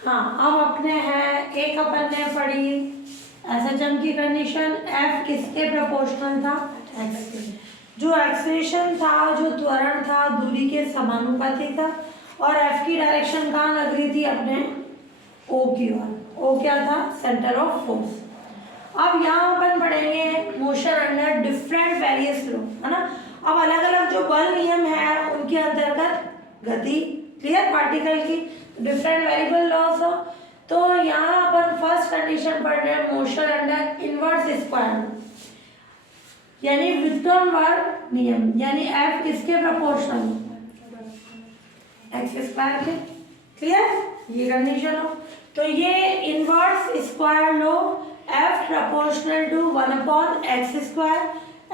हाँ, अब अपने हैं एक अपन ने पढ़ी एसएचएम की कंडीशन, एफ किसके प्रोपोर्शनल था, एक्स के। जो एक्सेलरेशन था, जो त्वरण था, दूरी के समानुपाती था, और एफ की डायरेक्शन कहाँ लग रही थी अपने ओ की ओर। ओ क्या था, सेंटर ऑफ फोर्स। अब यहाँ अपन पढ़ेंगे मोशन अंडर डिफरेंट वेरियस लो, है ना। अब अलग अलग जो बल नियम है उनके अंतर्गत गति, क्लियर, पार्टिकल की डिफरेंट वेरिएबल लॉस हो। तो यहाँ अपन फर्स्ट कंडीशन पढ़ रहे हैं मोशन अंडर इनवर्स स्क्वायर, यानी विक्रमवर्त नियम, यानी एफ किसके प्रोपोर्शनल, एक्स स्क्वायर के, क्लियर, ये कंडीशन हो। तो ये इनवर्स स्क्वायर लो, F proportional to 1/x square.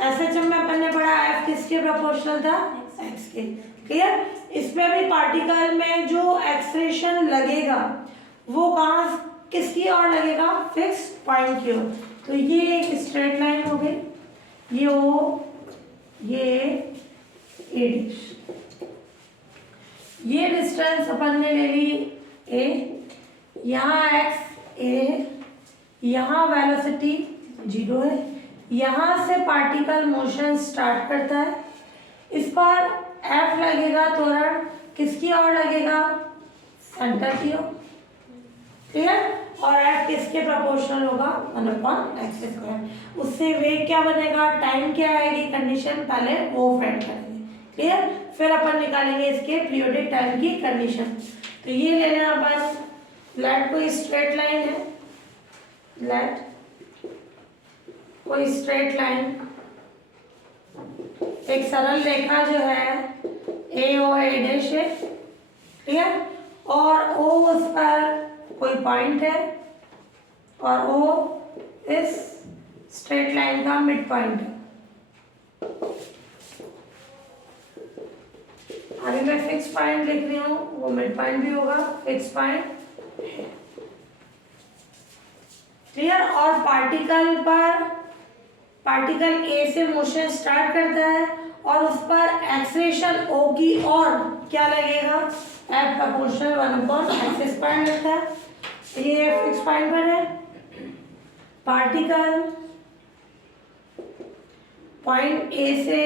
SHM में अपन ने पढ़ा एफ किसके प्रोपोर्शनल था, एक्स के, क्लियर। इसमें भी पार्टिकल में जो एक्सलेशन लगेगा वो कहाँ किसकी ओर लगेगा, फिक्स पॉइंट की ओर। तो ये एक स्ट्रेट लाइन हो गई, ये ओ, ये ए डिश, ये डिस्टेंस अपन ने ले ली ए, यहाँ एक्स ए, यहाँ वेलोसिटी 0 है, यहाँ से पार्टिकल मोशन स्टार्ट करता है। इस पर एफ लगेगा, त्वरण किसकी ओर लगेगा, सेंटर की ओर, क्लियर। और एफ किसके प्रोपोर्शनल होगा, 1/x स्क्वायर। उससे वेग क्या बनेगा, टाइम क्या आएगी, कंडीशन पहले वो फाइंड करेंगे, क्लियर। फिर अपन निकालेंगे इसके पीरियोडिक टाइम की कंडीशन। तो ये ले लेना अपन, लेट कोई स्ट्रेट लाइन है, लेट कोई स्ट्रेट लाइन, एक सरल रेखा जो है ए ओ ए डैश है, क्लियर। और ओ उस पर कोई पॉइंट है, और ओ इस स्ट्रेट लाइन का मिड पॉइंट है। अभी मैं फिक्स पॉइंट लिख रही हूँ, वो मिड पॉइंट भी होगा, फिक्स पॉइंट, क्लियर। और पार्टिकल ए से मोशन स्टार्ट करता है और उस पर एक्सेलरेशन ओ की और क्या लगेगा, एफ प्रोपोर्शनल 1/x स्क्वायर लगता है। ये फिक्स पॉइंट पर है, पार्टिकल पॉइंट ए से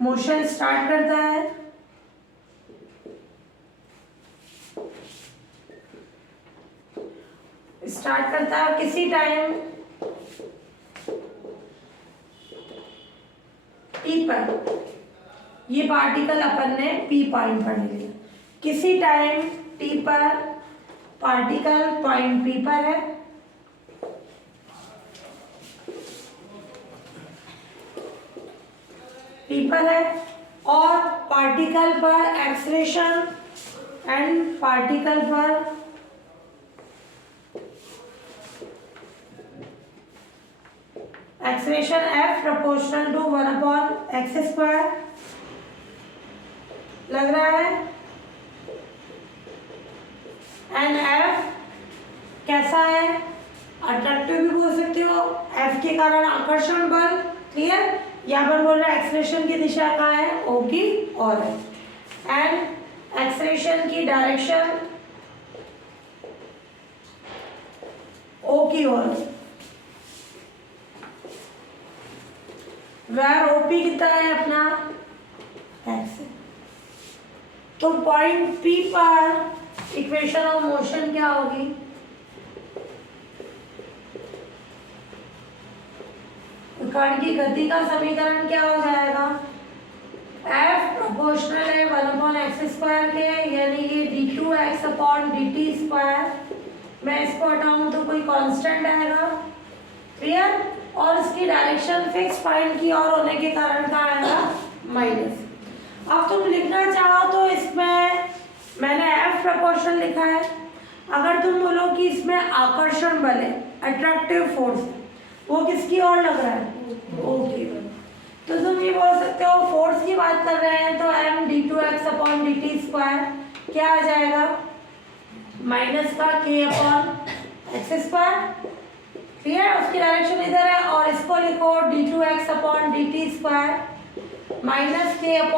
मोशन स्टार्ट करता है, किसी टाइम टी पर, ये पार्टिकल अपन ने पी पॉइंट पर ले लिया, किसी टाइम टी पर पार्टिकल पॉइंट पी पर है, पी पर है, और पार्टिकल पर एक्सेलरेशन एंड पार्टिकल पर acceleration F proportional to 1/x square लग रहा है। एंड एफ कैसा है, अट्रैक्टिव भी बोल सकते हो, एफ के कारण आकर्षण बल, क्लियर। यहाँ पर बोल रहा है एक्सेलरेशन की दिशा कहाँ है, ओ की ओर है, एंड एक्सेलरेशन की डायरेक्शन ओ की ओर है। वेर ओपी कितना है अपना, एक्स है। तो पॉइंट पी पर इक्वेशन ऑफ मोशन क्या होगी, कण की गति का समीकरण क्या हो जाएगा, एफ प्रोपोर्शनल है 1/x स्क्वायर के, यानी ये d2x/dt स्क्वायर। मैं इसको हटाऊं तो कोई कांस्टेंट आएगा, क्लियर। और इसकी डायरेक्शन फिक्स पॉइंट की ओर होने के कारण क्या आएगा, माइनस। अब तुम लिखना चाहो तो इसमें मैंने एफ प्रोपोर्शनल लिखा है, अगर तुम बोलो कि इसमें आकर्षण बल है, अट्रैक्टिव फोर्स, वो किसकी ओर लग रहा है, ओ की ओर। तो तुम ये बोल सकते हो फोर्स की बात कर रहे हैं तो m d2x/dt स्क्वायर क्या आ जाएगा, माइनस का k/x स्क्वायर, क्लियर। उसकी डायरेक्शन इधर है, और इसको लिखो d2x/dt स्क्वायर माइनस k/m,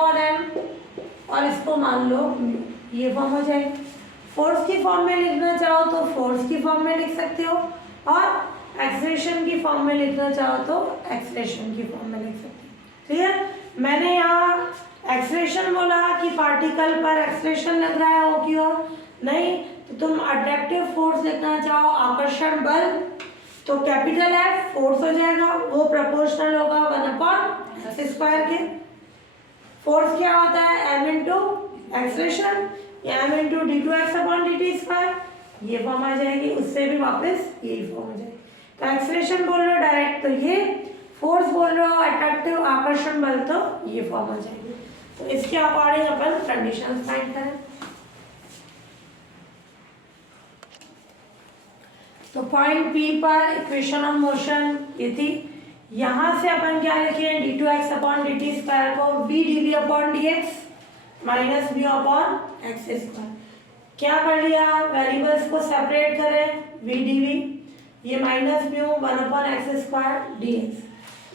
और इसको मान लो ये फॉर्म हो जाएगी। फोर्स की फॉर्म में लिखना चाहो तो फोर्स की फॉर्म में लिख सकते हो, और एक्सलेशन की फॉर्म में लिखना चाहो तो एक्सलेशन की फॉर्म में लिख सकते हो। क्लियर? मैंने यहाँ एक्सलेशन बोला कि पार्टिकल पर एक्सलेशन लग रहा है ओ की ओर, नहीं तो तुम अट्रैक्टिव फोर्स लिखना चाहो, आकर्षण बल, तो कैपिटल एफ फोर्स हो जाएगा, वो प्रोपोर्शनल होगा 1/x² के। फोर्स क्या होता है? m इंटू एक्सलेशन या m इंटू d2x/dt², ये फॉर्म आ जाएगी, उससे भी वापस यही फॉर्म हो जाएगी। तो एक्सलेशन बोल रहे हो डायरेक्ट तो ये, फोर्स बोल रहे हो अट्रैक्टिव आकर्षण बल तो ये फॉर्म आ जाएगी। तो इसके अकॉर्डिंग अपन कंडीशंस फाइंड करें। तो पॉइंट P पर इक्वेशन ऑफ मोशन ये थी। यहाँ से अपन क्या लिखे? d2x/dt² को v dv/dx minus v upon x²। क्या कर लिया? वेरिएबल्स को सेपरेट करें, v dv, ये माइनस म्यू 1/x² dx,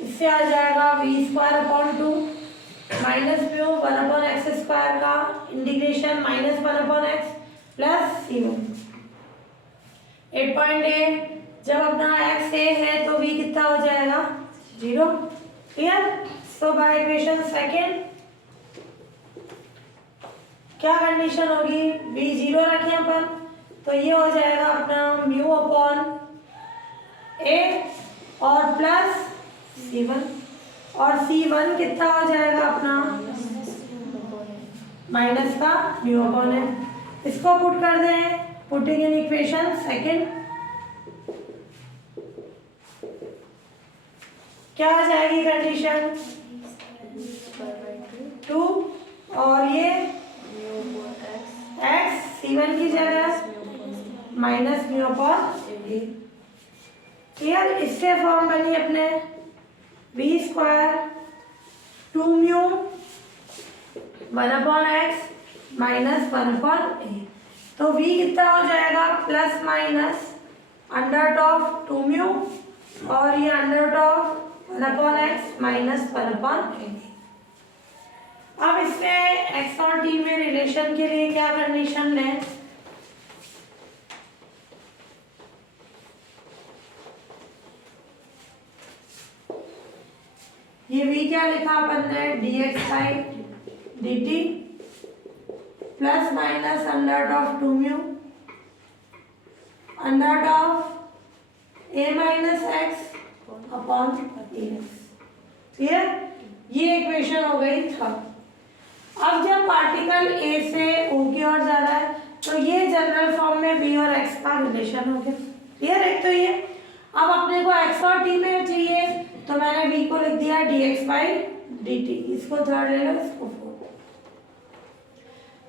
इससे आ जाएगा v²/2 माइनस म्यू 1/x² का integration minus 1/x plus c1। 8.8 जब अपना x a है तो v कितना हो जाएगा? 0। Clear? So by equation second क्या कंडीशन होगी? v 0 रखें अपन, तो ये हो जाएगा अपना म्यू अपॉन a और प्लस c1, और c1 कितना हो जाएगा अपना? माइनस का म्यू अपॉन है। इसको पुट कर दें, पुटिंग इन इक्वेशन सेकेंड, क्या आ जाएगी कंडीशन? 2 और ये x c1 की जगह minus mu upon a। Clear? इससे फॉर्म बनी अपने v² 2 mu 1/x minus 1/a। तो v कितना हो जाएगा? Plus minus under of 2 mu और ये under of 1/x minus 1/a। अब इसमें x और t में रिलेशन के लिए क्या कंडीशन लें? ये v क्या लिखा अपन ने? dx/dt plus minus under of 2 mu under of a minus x upon dx। Clear? ये इक्वेशन हो गई थर्ड। अब जब पार्टिकल a से o की ओर जा रहा है तो ये जनरल फॉर्म में v और x का रिलेशन हो गया। क्लियर? एक तो ये, अब अपने को x और t में चाहिए तो मैंने v को लिख दिया dx/dt, इसको थर्ड ले लो, इसको फोर्थ।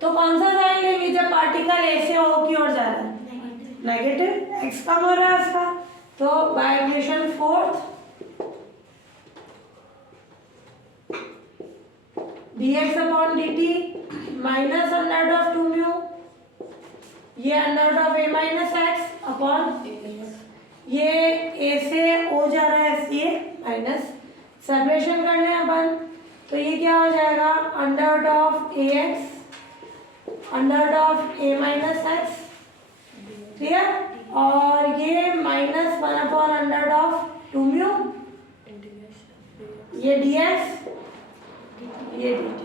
तो कौन सा साइन लेंगे जब पार्टिकल a से o की ओर जा रहा है? नेगेटिव, x कम हो रहा है उसका, तो by equation fourth dx/dt minus under of 2 mu, ये under of a minus x upon ये a से o जा रहा है इसलिए माइनस, सेपरेशन कर लें अपन, तो ये क्या हो जाएगा? Under of ax under of a minus x। Clear? और ये माइनस 1/अंडर ऑफ 2 म्यू, ये dx ये dt।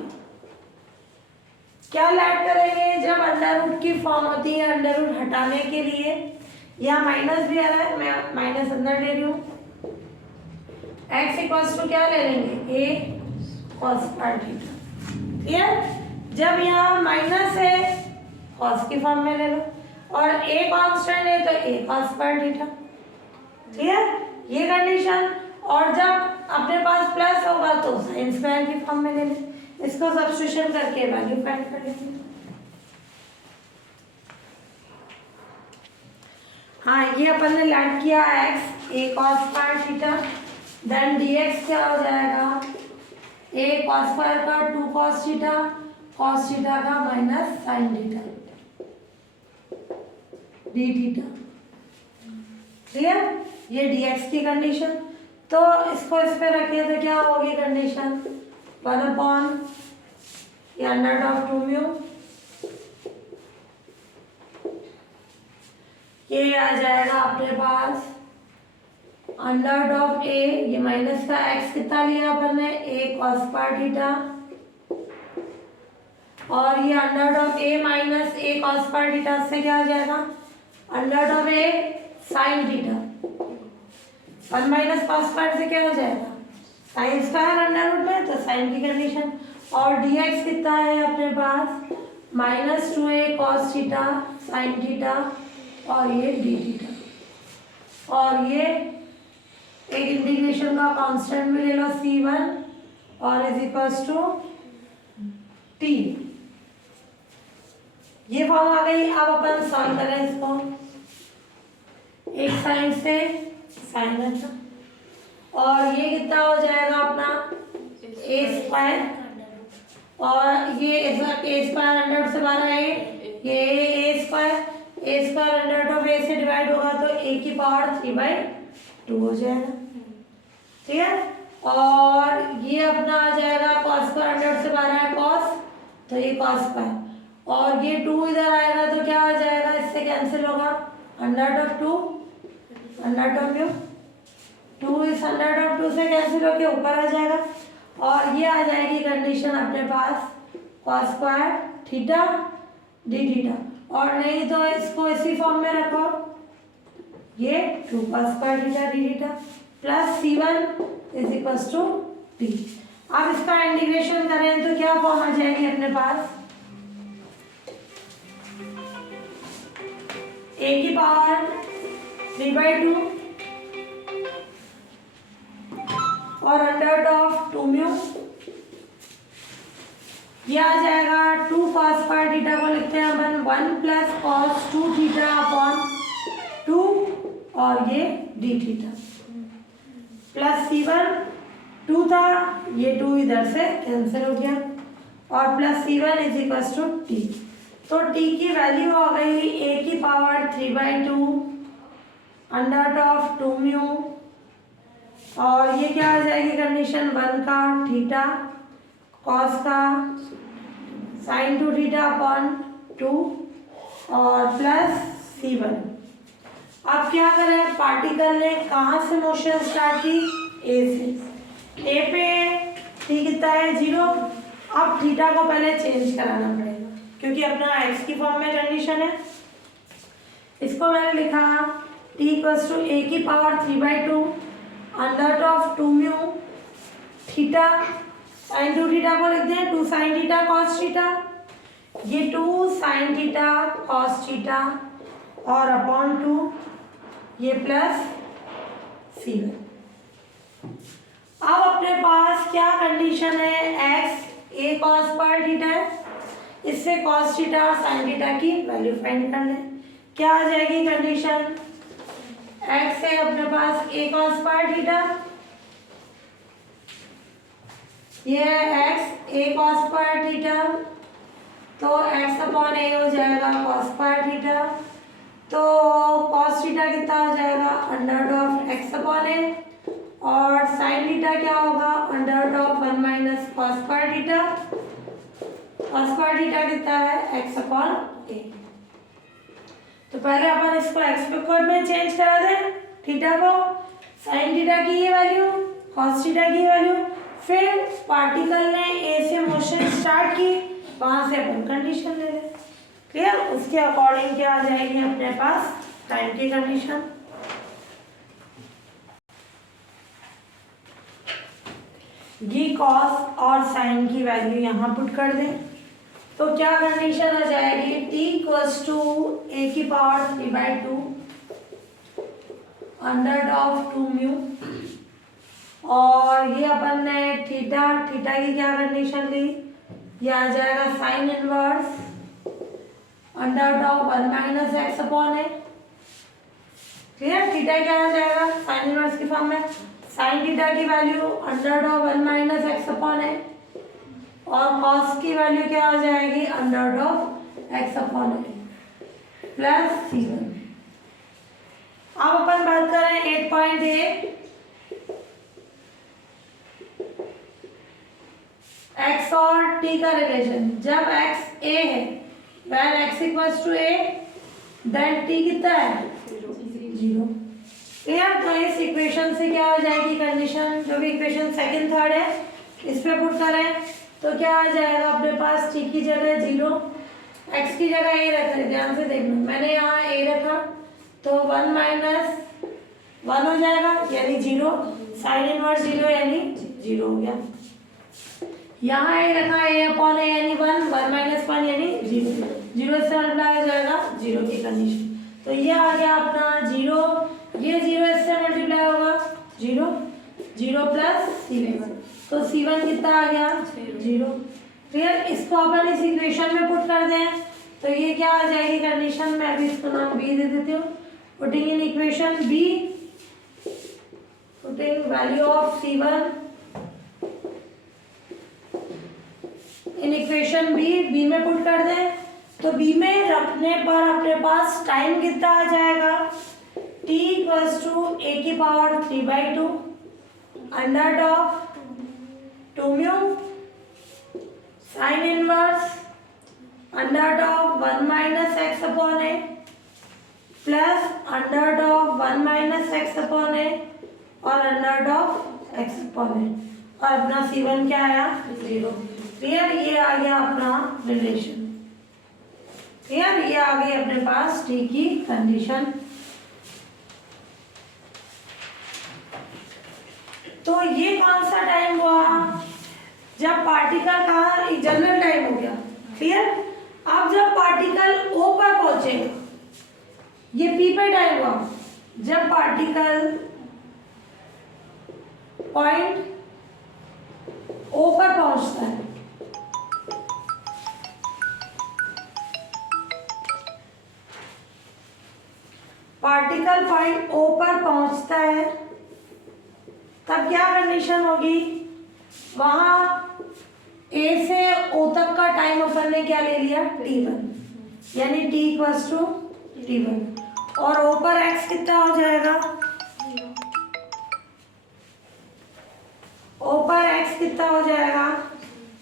क्या लैट करेंगे? जब अंडर रूट की फॉर्म होती है, अंडर रूट हटाने के लिए, यहाँ माइनस भी आ रहा है, मैं माइनस अंदर ले रही हूँ, x इक्वल्स टू क्या ले लेंगे? a cos पर थीटा। क्लियर? जब यहाँ माइनस है cos की फॉर्म में ले लो, और a कांस्टेंट है तो a cos पर थीटा। क्लियर? ये कंडीशन। और जब अपने पास प्लस होगा तो साइन स्क्वायर की फॉर्म में ले लें, इसको सब्स्टिट्यूशन करके वैल्यू फाइंड कर लेंगे। हाँ, ये अपन ने लैट किया x a cos पर थीटा, देन dx क्या हो जाएगा? a cos स्क्वायर का 2 cos थीटा का minus sine theta d theta. Clear? ये dx की कंडीशन। तो इसको इस पे रखिए तो क्या होगी कंडीशन? 1/अंडर ऑफ 2 म्यू ये आ जाएगा अपने पास अंडर रूट ऑफ ए, ये माइनस का एक्स कितना लिया अपन ने, ए कॉस स्क्वायर थीटा, और ये under root of a minus a cos square theta से क्या आ जाएगा, under root of a sine theta, 1 minus cos square से क्या हो जाएगा, साइन स्क्वायर अंडर रूट में, तो साइन की कंडीशन, और dx कितना है अपने पास -2a cos theta sine theta, और ये डी थीटा, और ये एक इंटीग्रेशन का कांस्टेंट भी ले लो c1 और इज इक्वल्स टू t। ये फॉर्म आ गई। अब अपन सॉल्व करें इसको, एक साइन से साइन अच्छा, और ये कितना हो जाएगा अपना ए स्क्वायर, और ये ए स्क्वायर अंडर रूट से बाहर आए, ये ए स्क्वायर अंडर रूट ऑफ ए से डिवाइड होगा तो ए की पावर 3/2 हो जाएगा, ठीक है। और ये अपना आ जाएगा कॉस स्क्वायर अंडर रूट से बाहर आया कॉस, तो ये कॉस स्क्वायर, और ये 2 इधर आएगा तो क्या आ जाएगा, इससे कैंसिल होगा, under root of 2 under root of mu, 2 इस अंडर रूट ऑफ 2 से कैंसिल होके ऊपर आ जाएगा, और ये आ जाएगी कंडीशन अपने पास cos square theta d theta, और नहीं तो इसको इसी फॉर्म में रखो, ये 2 cos square theta d theta plus c1 is equals to t। अब इसका इंटीग्रेशन करें तो क्या फॉर्म आ जाएगी अपने पास, a की पावर 3/2 और अंडर रूट ऑफ 2 म्यू, ये आ जाएगा 2 कॉस स्क्वायर थीटा को लिखते हैं अपन 1 प्लस कॉस 2 थीटा अपॉन 2, और ये डी थीटा प्लस c1 2 था, ये 2 इधर से कैंसिल हो गया, और plus c1 is equals to t। तो t की वैल्यू आ गई a की power 3/2 under root of 2 mu, और ये क्या आ जाएगी कंडीशन 1 का थीटा कॉस का साइन 2 थीटा अपॉन 2, और प्लस c1। अब क्या करें, पार्टिकल ने कहाँ से मोशन स्टार्ट की, ए से, ए पे t कितना है 0। अब थीटा को पहले चेंज कराना पड़ेगा क्योंकि अपना x की फॉर्म में कंडीशन है। इसको मैंने लिखा t इक्वल्स टू a की power 3/2 under root of 2 mu theta sine 2 theta को लिखते हैं 2 साइन थीटा कॉस थीटा, ये 2 साइन थीटा कॉस थीटा और अपॉन 2, ये प्लस c1। अब अपने पास क्या कंडीशन है, x a cos square theta है, इससे कॉस थीटा और साइन थीटा की वैल्यू फाइंड कर लें। क्या आ जाएगी कंडीशन, x है अपने पास a कॉस स्क्वायर थीटा, ये है x a cos square theta, तो x अपॉन a हो जाएगा कॉस स्क्वायर थीटा, तो कॉस थीटा कितना हो जाएगा under root of x upon a, और साइन थीटा क्या होगा under root of 1 minus cos square theta, cos square theta कितना है x अपॉन a। तो पहले अपन इसको x पे में चेंज करा दें, थीटा को साइन थीटा की ये वैल्यू कॉस थीटा की वैल्यू, फिर पार्टिकल ने a से मोशन स्टार्ट की, वहां से अपन कंडीशन ले लें, क्लियर। उसके अकॉर्डिंग क्या आ जाएगी अपने पास टाइम की कंडीशन, ये कॉस और साइन की वैल्यू यहाँ पुट कर दें, तो क्या कंडीशन आ जाएगी, t इक्वल्स टू a की power 3/2 under root of 2 mu, और ये अपन ने थीटा की क्या कंडीशन ली, ये आ जाएगा sine inverse under root of 1 minus x upon a, clear. Theta क्या आ जाएगा साइन इनवर्स की फॉर्म में, साइन थीटा की value under root of 1 minus x upon a, और कॉस की वैल्यू क्या आ जाएगी under root of x upon a plus c1। अब अपन बात करें 8.8, x और t का रिलेशन, जब x a है when x equals to a then T कितना है 0। क्लियर। तो इस इक्वेशन से क्या हो जाएगी कंडीशन, जो भी इक्वेशन सेकंड थर्ड है इस पे पुट करें तो क्या आ जाएगा अपने पास, टी की जगह 0, एक्स की जगह ए रखा है, ध्यान से देखना मैंने यहाँ ए रखा तो 1 माइनस 1 हो जाएगा यानी 0, साइन इनवर्स 0 यानी 0 हो गया। यहाँ ए रखा ए अपॉन ए यानी 1, 1 माइनस 1 यानी 0, 0 से मल्टीप्लाई हो जाएगा 0 की कंडीशन। तो ये आ गया अपना 0, ये 0 इससे मल्टीप्लाई होगा 0, 0 प्लस C1, तो C1 कितना आ गया 0। फिर इसको अपन इस इक्वेशन में पुट कर दें तो ये क्या आ जाएगी कंडीशन, मैं अभी इसको नाम B दे देती हूँ। Putting in equation B, putting value of C1 in equation B में पुट कर दें तो B में रखने पर अपने पास टाइम कितना आ जाएगा, t इक्वल्स टू a की power 3/2 under of 2 mu sine inverse under of 1 minus x upon a plus under of 1 minus x upon a और under of x upon a, और अपना C1 क्या आया 0। क्लियर। ये आ गया अपना रिलेशन। क्लियर। ये आ गई अपने पास टी की कंडीशन। तो ये कौन सा टाइम हुआ, जब पार्टिकल का जनरल टाइम हो गया। क्लियर। अब जब पार्टिकल O पर पहुंचेगा, ये P पे टाइम हुआ, जब पार्टिकल पॉइंट O पर पहुंचता है, पार्टिकल पॉइंट O पर पहुंचता है तब क्या कंडीशन होगी, वहां A से O तक का टाइम अपन ने क्या ले लिया t1 यानी t इक्वल्स टू t1, और O पर x कितना हो जाएगा, O पर x कितना हो जाएगा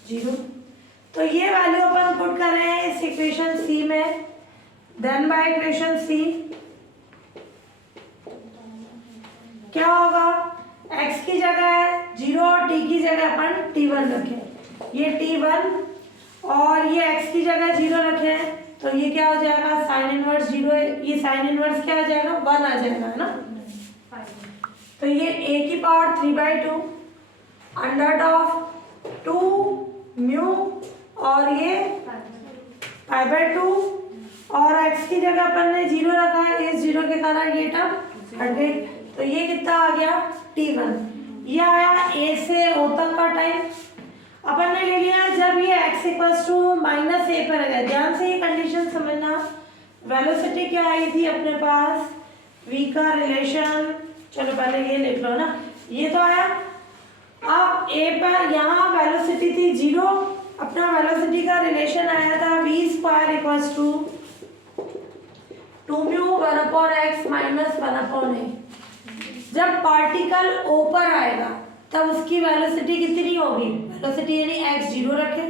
0। तो ये वैल्यू अपन पुट कर रहे हैं इस इक्वेशन C में, देन बाय इक्वेशन C क्या होगा, x की जगह 0 और t की जगह अपन t1 रखें, ये t1 और ये x की जगह 0 रखें तो ये क्या हो जाएगा साइन इनवर्स 0, ये साइन इनवर्स क्या आ जाएगा 1 आ जाएगा है ना। तो ये a की पावर 3/2 अंडर ऑफ 2 म्यू और ये π/2 और x की जगह अपन ने 0 रखा है, इस 0 के कारण ये टर्म हट गई, तो ये कितना आ गया t1। ये आया a से o तक का टाइम, अपन ने ले लिया जब ये x इक्वल्स टू माइनस ए पर गया। ध्यान से ये कंडीशन समझना, वेलोसिटी क्या आई थी अपने पास, v का रिलेशन, चलो पहले ये लिख लो ना, ये तो आया। अब a पर यहाँ वेलोसिटी थी 0, अपना वेलोसिटी का रिलेशन आया था v² equals to 2 mu 1/x minus 1/a। जब पार्टिकल O पर आएगा तब उसकी वेलोसिटी कितनी होगी, वेलोसिटी यानी x 0 रखे,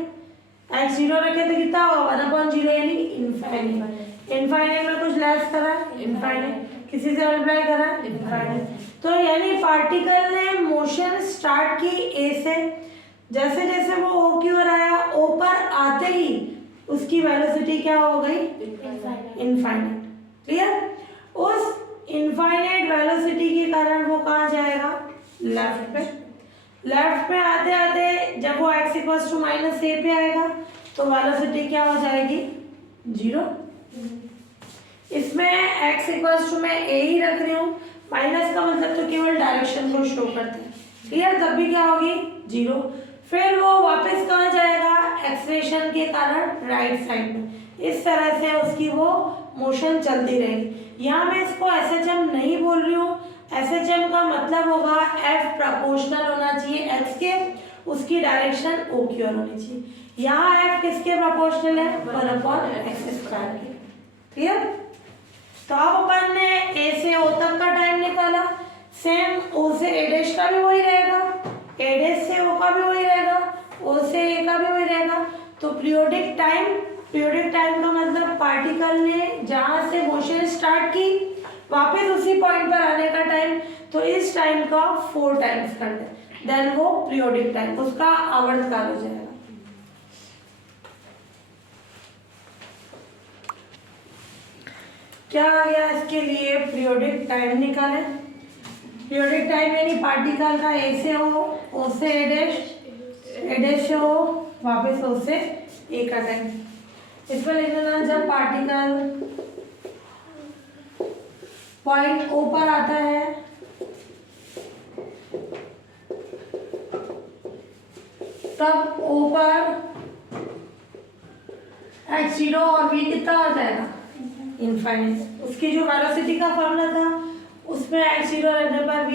x 0 रखे तो कितना होगा 1/0 यानी इनफाइनाइट, इनफाइनाइट में कुछ लेस करा इनफाइनाइट, किसी से मल्टीप्लाई करा इनफाइनाइट। तो यानी पार्टिकल ने मोशन स्टार्ट की A से, जैसे जैसे वो O की ओर आया, O पर आते ही उसकी वेलोसिटी क्या हो गई इनफाइनाइट। क्लियर। उस इनफाइनाइट वेलोसिटी के कारण वो कहाँ जाएगा लेफ्ट पे, लेफ्ट पे आते आते जब वो x इक्वल्स टू माइनस ए पे आएगा तो वेलोसिटी क्या हो जाएगी 0। इसमें x इक्वल्स टू मैं a ही रख रही हूँ, माइनस का मतलब तो केवल डायरेक्शन को शो करते हैं। क्लियर। तब भी क्या होगी 0। फिर वो वापस कहाँ जाएगा, एक्सलेशन के कारण राइट साइड में, इस तरह से उसकी वो मोशन चलती रहेगी। यहाँ मैं इसको SHM नहीं बोल रही हूँ, SHM का मतलब होगा F प्रोपोर्शनल होना चाहिए x के, उसकी डायरेक्शन O की ओर होनी चाहिए। यहाँ F किसके प्रोपोर्शनल है 1/x² के। क्लियर। तो अब अपन ने A से O तक का टाइम निकाला, सेम O से A' का भी वही रहेगा, A' से O का भी वही रहेगा, O से A का भी वही रहेगा। तो पीरियोडिक टाइम पीरियोडिक टाइम का मतलब पार्टिकल ने जहाँ से मोशन स्टार्ट की वापस उसी पॉइंट पर आने का टाइम, तो इस टाइम का 4 टाइम्स कर दे, देन वो पीरियोडिक टाइम, उसका आवर्तकाल हो जाएगा। क्या आ गया इसके लिए? पीरियोडिक टाइम निकालें। पीरियोडिक टाइम यानी पार्टिकल का ए से हो, ओ से ए डैश से हो, वापस ओ से ए का टाइम। इस पर लिख देना, जब पार्टिकल पॉइंट ओ पर आता है तब ओ पर h0 और v कितना हो जाएगा? इनफाइनाइट। उसकी जो वेलोसिटी का फॉर्मूला था उसमें h0 रहने पर v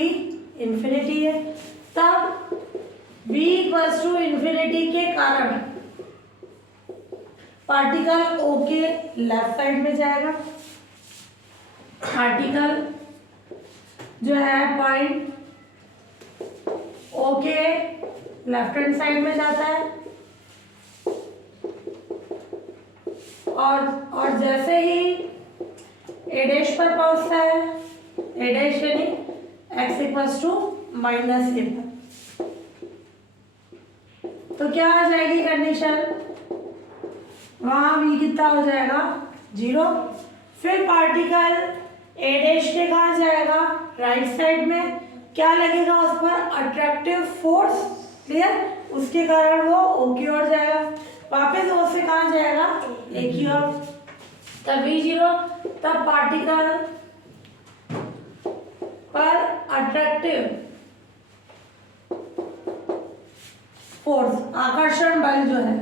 इन्फिनिटी है, तब v इक्वल्स टू इन्फिनिटी के कारण पार्टिकल o के लेफ्ट साइड में जाएगा। पार्टिकल जो है पॉइंट o के लेफ्ट हैंड साइड में जाता है, और जैसे ही ए डैश पर पहुंचता है, ए डैश यानी x इक्वल्स टू माइनस ए पर, तो क्या आ जाएगी कंडीशन? वहां v कितना हो जाएगा? 0। फिर पार्टिकल ए डैश के कहाँ जाएगा? राइट साइड में। क्या लगेगा उस पर? Attractive force. क्लियर? उसके कारण वो ओ की ओर जाएगा, वापस ओ से कहाँ जाएगा? ए की ओर। तब v0, तब पार्टिकल पर अट्रैक्टिव फोर्स, आकर्षण बल जो है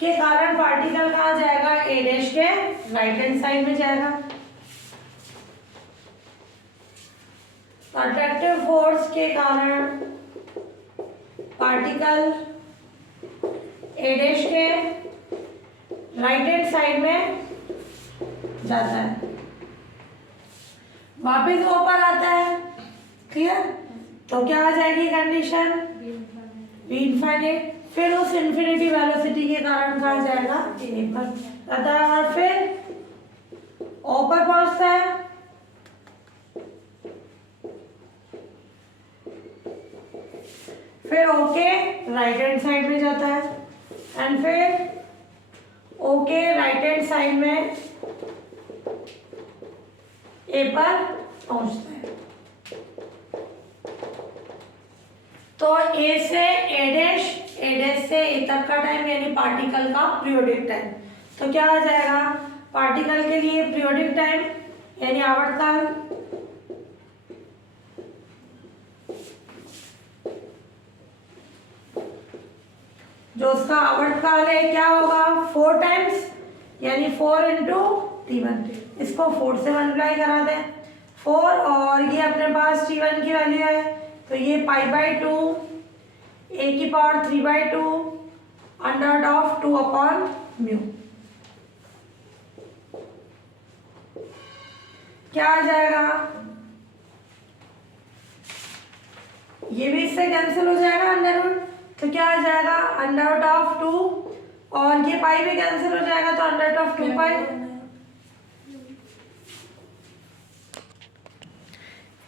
के कारण पार्टिकल कहाँ जाएगा? ए डैश के राइट हैंड साइड में जाएगा। अट्रैक्टिव फोर्स के कारण पार्टिकल ए डैश के राइट हैंड साइड में जाता है, वापिस ओ पर आता है। क्लियर? तो क्या आ जाएगी कंडीशन? v infinite. फिर उस इन्फिनिटी वेलोसिटी के कारण कहा जाएगा? ए पर आता है, और फिर ओ पर पहुंचता है, फिर ओ के राइट हैंड साइड में जाता है, एंड फिर ओ के राइट हैंड साइड में ए पर पहुंचता है। तो ए से ए डैश से ए तक का टाइम यानी पार्टिकल का पीरियोडिक टाइम। तो क्या आ जाएगा? पार्टिकल के लिए पीरियोडिक टाइम यानी आवर्तकाल जो उसका आवर्तकाल है क्या होगा? 4 टाइम्स यानी 4 इंटू T1। इसको 4 से मल्टीप्लाई करा दें, 4, और ये अपने पास T1 की वैल्यू है, तो ये π/2 a की पावर 3/2 अंडर ऑफ 2/μ। क्या आ जाएगा? ये भी इससे कैंसिल हो जाएगा अंडर रूट, तो क्या आ जाएगा? अंडर ऑफ 2, और ये पाई भी कैंसिल हो जाएगा, तो अंडर ऑफ 2 पाई।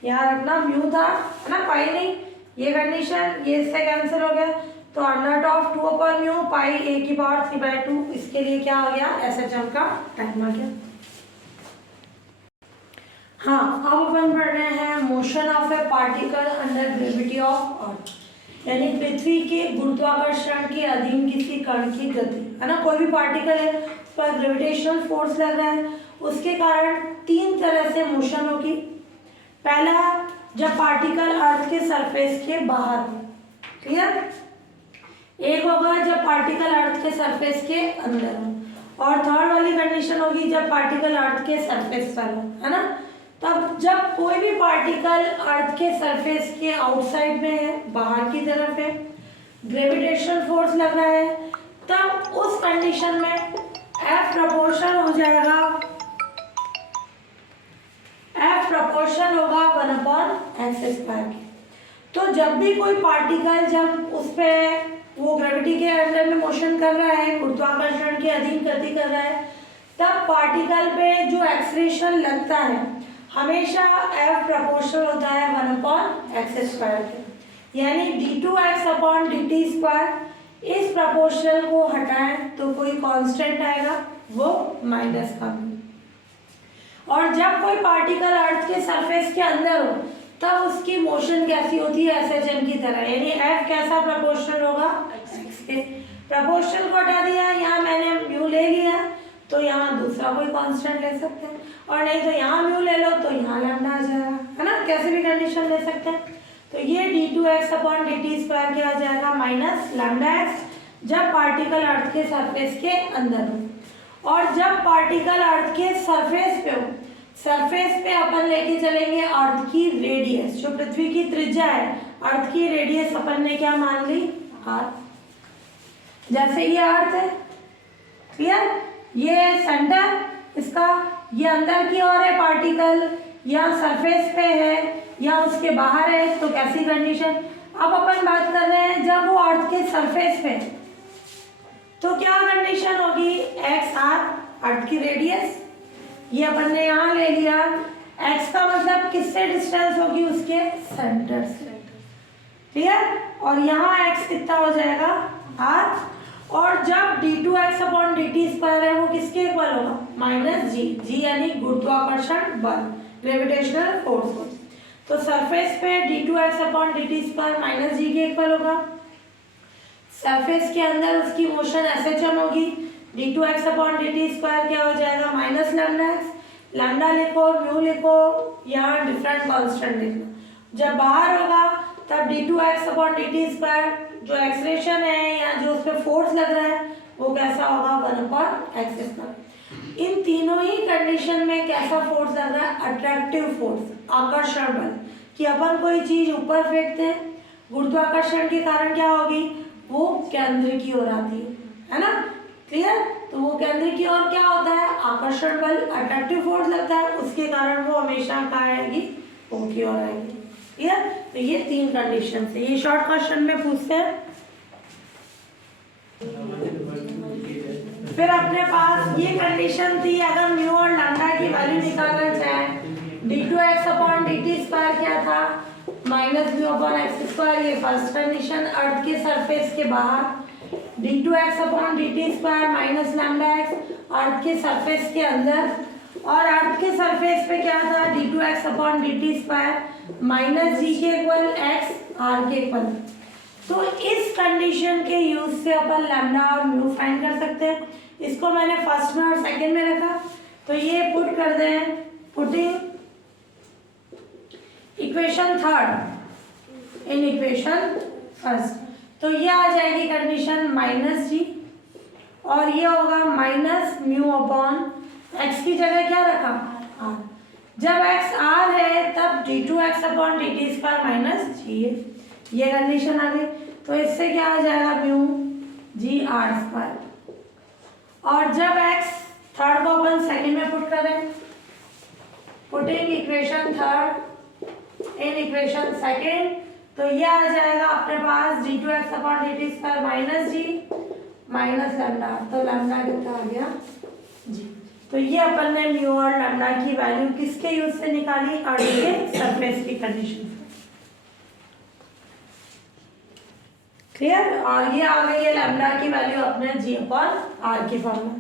यहाँ रखना म्यू था ना, पाई नहीं। ये कंडीशन ये इससे कैंसिल हो गया, तो अंडर ऑफ 2/μ पाई a की पावर 3/2। इसके लिए क्या हो गया? SHM का टाइम आ गया। हाँ, अब अपन पढ़ रहे हैं motion of A particle under gravity of earth, यानी पृथ्वी के गुरुत्वाकर्षण के अधीन किसी कण की गति, है ना। कोई भी पार्टिकल है उस पर ग्रेविटेशनल फोर्स लग रहा है, उसके कारण 3 तरह से मोशन होगी। पहला, जब पार्टिकल अर्थ के सरफेस के बाहर हो। क्लियर? एक होगा जब पार्टिकल अर्थ के सरफेस के अंदर हो, और थर्ड वाली कंडीशन होगी जब पार्टिकल अर्थ के सरफेस पर हो, है ना। तब जब कोई भी पार्टिकल अर्थ के सरफेस के आउटसाइड में है, बाहर की तरफ है, ग्रेविटेशनल फोर्स लग रहा है, तब उस कंडीशन में F प्रोपोर्शन हो जाएगा, F प्रोपोर्शन होगा 1/x² के। तो जब भी कोई पार्टिकल जब उस पे वो ग्रेविटी के अंडर में मोशन कर रहा है, गुरुत्वाकर्षण के अधीन गति कर रहा है, तब पार्टिकल पे जो एक्सलेरेशन लगता है हमेशा F प्रोपोर्शनल होता है 1/x²। यानी d2x/dt²। इस प्रोपोर्शनल को हटाएं तो कोई कांस्टेंट आएगा, वो माइनस का। और जब कोई पार्टिकल अर्थ के सरफेस के अंदर हो तब उसकी मोशन कैसी होती है, SHM की तरह। यानी F कैसा प्रोपोर्शनल होगा, x के। प्रोपोर्शनल को हटा दिया, यहाँ मैंने म्यू ले लिया, तो यहाँ दूसरा कोई कांस्टेंट ले सकते हैं, और नहीं तो यहाँ म्यू ले लो तो यहाँ लैम्डा आ जाएगा, है ना। कैसे भी कंडीशन ले सकते हैं। तो ये d2x/dt² क्या आ जाएगा, माइनस लैम्डा x, जब पार्टिकल अर्थ के सरफेस के अंदर हो। और जब पार्टिकल अर्थ के सरफेस पे हो, सरफेस पे अपन लेके चलेंगे अर्थ की रेडियस, जो पृथ्वी की त्रिज्या है, अर्थ की रेडियस अपन ने क्या मान ली, r। जैसे ये अर्थ है, क्लियर, ये सेंटर इसका, ये अंदर की ओर है पार्टिकल, या सरफेस पे है या उसके बाहर है, तो कैसी कंडीशन। अब अपन बात कर रहे हैं जब वो अर्थ के सरफेस पे, तो क्या कंडीशन होगी, x(r) अर्थ की रेडियस, ये अपन ने यहाँ ले लिया, x का मतलब किससे डिस्टेंस होगी, उसके सेंटर से, क्लियर। और यहाँ x कितना हो जाएगा, r। और जब d2x/dt² है वो किसके इक्वल होगा, -g यानी गुरुत्वाकर्षण बल, ग्रेविटेशनल फोर्स। तो सरफेस पे d2x/dt² -g के इक्वल होगा। सरफेस के अंदर उसकी मोशन SHM होगी, d2x/dt² क्या हो जाएगा, माइनस लैम्डा x। लैम्डा लिखो, म्यू लिखो, यहाँ डिफरेंट कांस्टेंट लिखो। जब बाहर होगा तब d2x/dt² जो एक्सलेरेशन है या जो उस पर फोर्स लग रहा है वो कैसा होगा, 1/x²। इन तीनों ही कंडीशन में कैसा फोर्स लग रहा है, अट्रैक्टिव फोर्स, आकर्षण बल, कि अपन कोई चीज ऊपर फेंकते हैं, गुरुत्वाकर्षण के कारण क्या होगी, वो केंद्र की ओर आती है ना, क्लियर। तो वो केंद्र की ओर क्या होता है, आकर्षण बल, अट्रैक्टिव फोर्स लगता है, उसके कारण वो हमेशा कहाँ आएगी, ओ की ओर आएगी, क्लियर। तो ये तीन कंडीशन है, ये शॉर्ट क्वेश्चन में पूछते हैं। फिर अपने पास ये कंडीशन थी, अगर म्यू और लैम्डा की वैल्यू निकालना चाहे, d2x/dt² क्या था, -μ/x²। ये फर्स्ट कंडीशन, अर्थ के सरफेस के बाहर, d2x/dt² माइनस लैम्डा x, अर्थ के सरफेस के अंदर। और अर्थ के सरफेस पे क्या था, d2x/dt² -g के इक्वल, x r के इक्वल। तो इस कंडीशन के यूज से अपन लैम्डा और म्यू फाइंड कर सकते हैं। इसको मैंने फर्स्ट में और सेकंड में रखा, तो ये पुट कर दें, putting equation third in equation first, तो ये आ जाएगी कंडीशन -g, और ये होगा -μ/x की जगह क्या रखा, r। जब x r है तब d2x/dt² -g है, ये कंडीशन आ गई। तो इससे क्या आ जाएगा, μg r²। और जब x, थर्ड को अपन सेकंड में पुट करें, putting equation third in equation second, तो ये आ जाएगा अपने पास d2x/dt² -g माइनस लैम्डा, तो लैम्डा कितना आ गया, जी। तो ये अपन ने म्यू और लैम्डा की वैल्यू किसके यूज से निकाली, अर्थ के सरफेस की कंडीशन से, क्लियर। और ये आ गई है लैम्डा की वैल्यू अपने g/r की फॉर्म में।